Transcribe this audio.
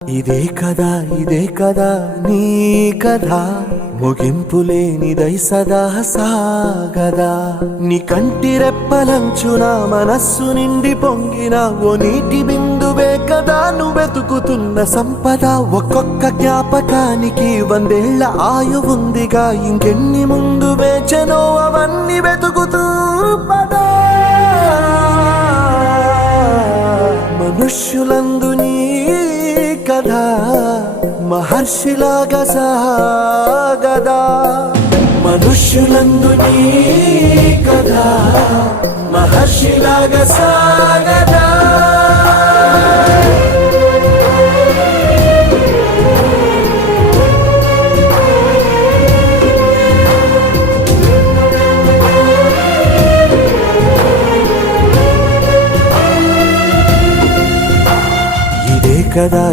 ఇదే కదా నీ కథ ముగింపులేనిదై సదా సాగదా నీ కంటి రెప్పలంచున మనస్సు నిండి పొంగిన ఓ నీటి బిందువే కదా నువ్వెతుకుతున్న సంపద ఒక్కొక్క జ్ఞాపకానికి 100 ఏళ్ల ఆయువుందిగా ఇంకెన్ని ముందు వేచనో అవన్నీ వెతుకుతూ పదా మనుష్యులందు నీ కథ మహర్షిలాగా సాగదా మనుష్యులందు నీ కథ మహర్షిలాగా సాగదా ఇదే కదా